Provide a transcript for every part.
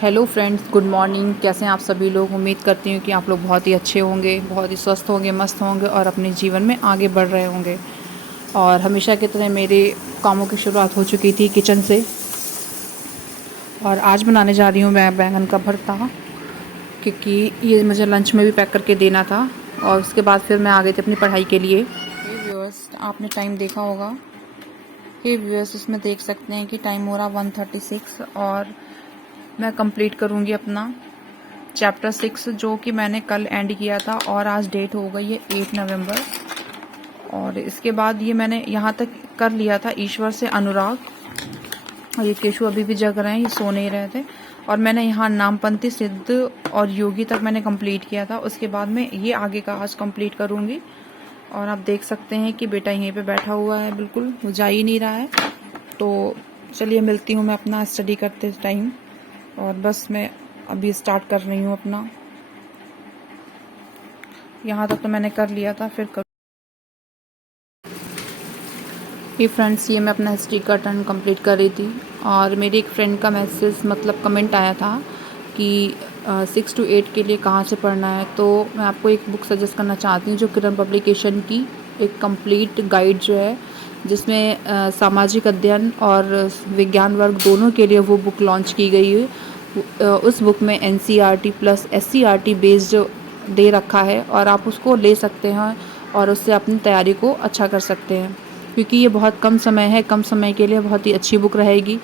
Hello friends, good morning. कैसे हैं आप सभी लोग? उम्मीद करती हूँ कि आप लोग बहुत ही अच्छे होंगे, बहुत ही स्वस्थ होंगे, मस्त होंगे और अपने जीवन में आगे बढ़ रहे होंगे। और हमेशा की तरह मेरे कामों की शुरुआत हो चुकी थी किचन से। और आज बनाने जा रही हूँ मैं बैंगन का भरता, क्योंकि ये मुझे लंच में भी पैक करके देना था। और उसके बाद फिर मैं आ गई थी अपनी पढ़ाई के लिए। हे व्यूअर्स, आपने टाइम देखा होगा। हे व्यूअर्स, इसमें देख सकते हैं कि टाइम हो रहा 1:36 और मैं कंप्लीट करूँगी अपना चैप्टर 6 जो कि मैंने कल एंड किया था। और आज डेट हो गई है 8 नवंबर। और इसके बाद ये मैंने यहाँ तक कर लिया था, ईश्वर से अनुराग। और ये केशु अभी भी जग रहे हैं, ये सो नहीं रहे थे। और मैंने यहाँ नामपंथी, सिद्ध और योगी तक मैंने कंप्लीट किया था। उसके बाद मैं ये आगे का आज कंप्लीट करूँगी। और आप देख सकते हैं कि बेटा यहीं पे बैठा हुआ है, बिल्कुल वो जा ही नहीं रहा है। तो चलिए मिलती हूँ मैं अपना स्टडी करते टाइम। और बस मैं अभी स्टार्ट कर रही हूँ अपना। यहाँ तक तो मैंने कर लिया था, फिर कर। ये फ्रेंड्स, ये मैं अपना हिस्ट्री का टर्न कंप्लीट कर रही थी। और मेरी एक फ्रेंड का मैसेज मतलब कमेंट आया था कि 6 to 8 के लिए कहाँ से पढ़ना है। तो मैं आपको एक बुक सजेस्ट करना चाहती हूँ, जो किरण पब्लिकेशन की एक कंप्लीट गाइड जो है, जिसमें सामाजिक अध्ययन और विज्ञान वर्ग दोनों के लिए वो बुक लॉन्च की गई है। उस बुक में NCERT प्लस SCERT बेस्ड दे रखा है और आप उसको ले सकते हैं और उससे अपनी तैयारी को अच्छा कर सकते हैं, क्योंकि ये बहुत कम समय है। कम समय के लिए बहुत ही अच्छी बुक रहेगी।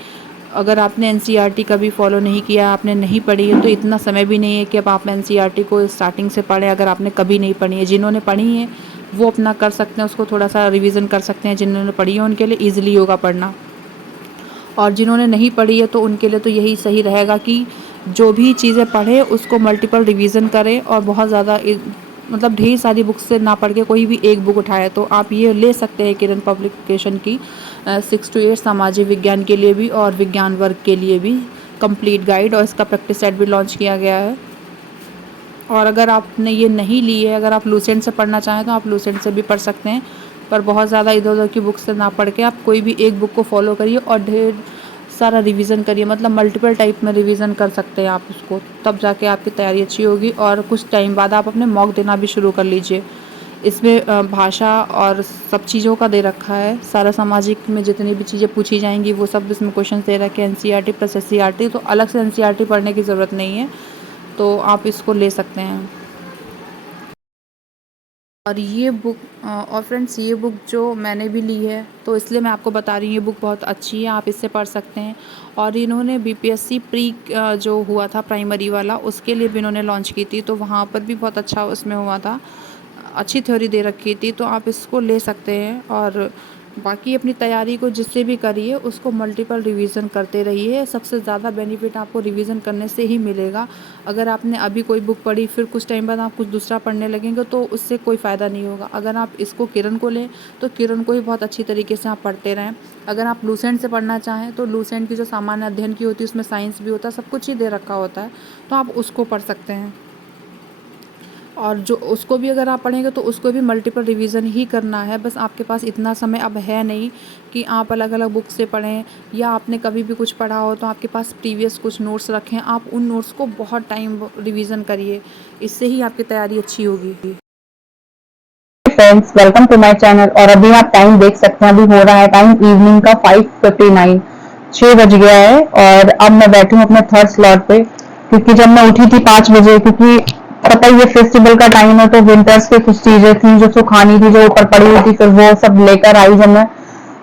अगर आपने NCERT कभी फॉलो नहीं किया, आपने नहीं पढ़ी है, तो इतना समय भी नहीं है कि अब आप NCERT को स्टार्टिंग से पढ़ें। अगर आपने कभी नहीं पढ़ी है, जिन्होंने पढ़ी है वो अपना कर सकते हैं, उसको थोड़ा सा रिवीजन कर सकते हैं। जिन्होंने पढ़ी है उनके लिए ईजिली होगा पढ़ना। और जिन्होंने नहीं पढ़ी है तो उनके लिए तो यही सही रहेगा कि जो भी चीज़ें पढ़े उसको मल्टीपल रिवीजन करें। और बहुत ज़्यादा मतलब ढेर सारी बुक्स से ना पढ़ के कोई भी एक बुक उठाए। तो आप ये ले सकते हैं किरण पब्लिकेशन की 6 to 8 सामाजिक विज्ञान के लिए भी और विज्ञान वर्ग के लिए भी कंप्लीट गाइड। और इसका प्रैक्टिस सेट भी लॉन्च किया गया है। और अगर आपने ये नहीं ली है, अगर आप लूसेंट से पढ़ना चाहें तो आप लूसेंट से भी पढ़ सकते हैं। पर बहुत ज़्यादा इधर उधर की बुक से ना पढ़ के आप कोई भी एक बुक को फॉलो करिए और ढेर सारा रिवीजन करिए। मतलब मल्टीपल टाइप में रिवीजन कर सकते हैं आप उसको, तब जाके आपकी तैयारी अच्छी होगी। और कुछ टाइम बाद आप अपने मॉक देना भी शुरू कर लीजिए। इसमें भाषा और सब चीज़ों का दे रखा है। सारा सामाजिक में जितनी भी चीज़ें पूछी जाएंगी वो सब इसमें क्वेश्चन दे रखे हैं। NCERT प्लस SCERT, तो अलग से NCERT पढ़ने की ज़रूरत नहीं है। तो आप इसको ले सकते हैं। और ये बुक और फ्रेंड्स, ये बुक जो मैंने भी ली है तो इसलिए मैं आपको बता रही हूँ, ये बुक बहुत अच्छी है, आप इससे पढ़ सकते हैं। और इन्होंने BPSC प्री जो हुआ था प्राइमरी वाला, उसके लिए भी इन्होंने लॉन्च की थी। तो वहाँ पर भी बहुत अच्छा उसमें हुआ था, अच्छी थ्योरी दे रखी थी। तो आप इसको ले सकते हैं। और बाकी अपनी तैयारी को जिससे भी करिए उसको मल्टीपल रिवीजन करते रहिए। सबसे ज़्यादा बेनिफिट आपको रिवीजन करने से ही मिलेगा। अगर आपने अभी कोई बुक पढ़ी, फिर कुछ टाइम बाद आप कुछ दूसरा पढ़ने लगेंगे तो उससे कोई फ़ायदा नहीं होगा। अगर आप इसको किरण को लें तो किरण को ही बहुत अच्छी तरीके से आप पढ़ते रहें। अगर आप लूसेंट से पढ़ना चाहें तो लूसेंट की जो सामान्य अध्ययन की होती है उसमें साइंस भी होता है, सब कुछ ही दे रखा होता है, तो आप उसको पढ़ सकते हैं। और जो उसको भी अगर आप पढ़ेंगे तो उसको भी मल्टीपल रिवीजन ही करना है। बस आपके पास इतना समय अब है नहीं कि आप अलग अलग बुक से पढ़ें, या आपने कभी भी कुछ पढ़ा हो तो आपके पास प्रीवियस कुछ नोट्स रखें, आप उन नोट्स को बहुत टाइम रिवीजन करिए, इससे ही आपकी तैयारी अच्छी होगी। Friends, welcome to my channel. और अभी आप टाइम देख सकते हैं, अभी हो रहा है टाइम इवनिंग का 5:59, 6 बज गया है। और अब मैं बैठी हूँ अपने थर्ड स्लॉट पे, क्योंकि जब मैं उठी थी 5 बजे, क्योंकि पता ही है फेस्टिवल का टाइम है, तो विंटर्स की कुछ चीजें थी जो सुखानी थी, जो ऊपर पड़ी हुई थी, फिर वो सब लेकर आई जब मैं।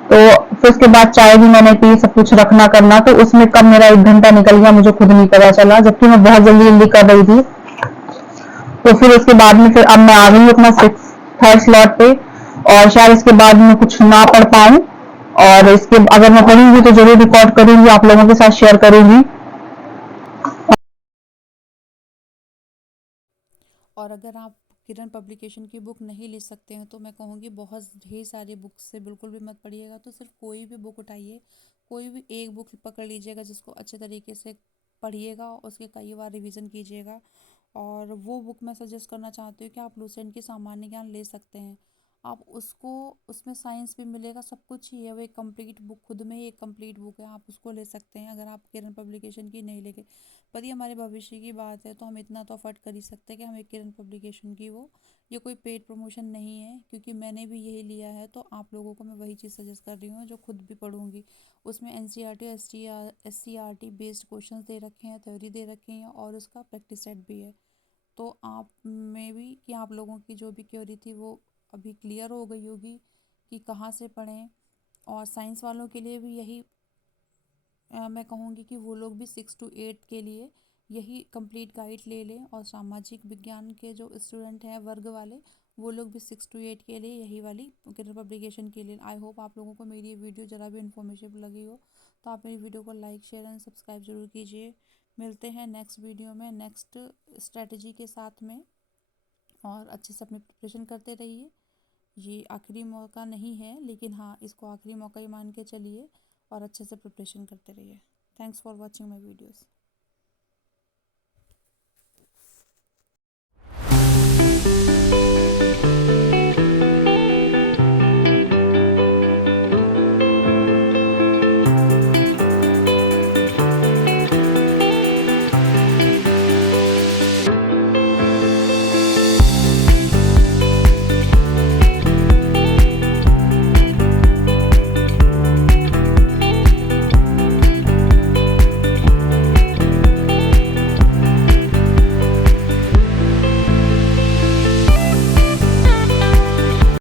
तो फिर उसके बाद चाय भी मैंने पी, सब कुछ रखना करना, तो उसमें कब मेरा 1 घंटा निकल गया मुझे खुद नहीं पता चला, जबकि मैं बहुत जल्दी जल्दी कर रही थी। तो फिर उसके बाद में फिर अब मैं आ गई अपना थर्ड स्लॉट पे। और शायद इसके बाद मैं कुछ ना पढ़ पाऊँ, और इसके अगर मैं पढ़ूंगी तो जरूर रिकॉर्ड करूंगी, आप लोगों के साथ शेयर करूंगी। और अगर आप किरण पब्लिकेशन की बुक नहीं ले सकते हैं तो मैं कहूँगी बहुत ढेर सारी बुक से बिल्कुल भी मत पढ़िएगा। तो सिर्फ कोई भी बुक उठाइए, कोई भी एक बुक पकड़ लीजिएगा जिसको अच्छे तरीके से पढ़िएगा, उसके कई बार रिवीजन कीजिएगा। और वो बुक मैं सजेस्ट करना चाहती हूँ कि आप लूसेंट की सामान्य ज्ञान ले सकते हैं। आप उसको उसमें साइंस भी मिलेगा, सब कुछ ही है। वो एक कंप्लीट बुक, खुद में ही एक कंप्लीट बुक है, आप उसको ले सकते हैं अगर आप किरण पब्लिकेशन की नहीं लेके। पर ये हमारे भविष्य की बात है, तो हम इतना तो अफोर्ड कर ही सकते हैं कि हम एक किरण पब्लिकेशन की वो, ये कोई पेड प्रमोशन नहीं है, क्योंकि मैंने भी यही लिया है। तो आप लोगों को मैं वही चीज़ सजेस्ट कर रही हूँ जो खुद भी पढ़ूँगी। उसमें NCERT SCERT बेस्ड क्वेश्चन दे रखे हैं, थ्योरी दे रखी हैं, और उसका प्रैक्टिस सेट भी है। तो आप में भी कि आप लोगों की जो भी क्वेरी थी वो अभी क्लियर हो गई होगी कि कहाँ से पढ़ें। और साइंस वालों के लिए भी यही मैं कहूँगी कि वो लोग भी 6 to 8 के लिए यही कंप्लीट गाइड ले लें, और सामाजिक विज्ञान के जो स्टूडेंट हैं वर्ग वाले, वो लोग भी 6 to 8 के लिए यही वाली किरण पब्लिकेशन के लिए। आई होप आप लोगों को मेरी ये वीडियो ज़रा भी इन्फॉर्मेटिव लगी हो, तो आप मेरी वीडियो को लाइक शेयर एंड सब्सक्राइब ज़रूर कीजिए। मिलते हैं नेक्स्ट वीडियो में नेक्स्ट स्ट्रैटेजी के साथ में, और अच्छे से अपनी प्रिपरेशन करते रहिए। ये आखिरी मौका नहीं है, लेकिन हाँ, इसको आखिरी मौका ही मान के चलिए और अच्छे से प्रिपरेशन करते रहिए। Thanks for watching my videos.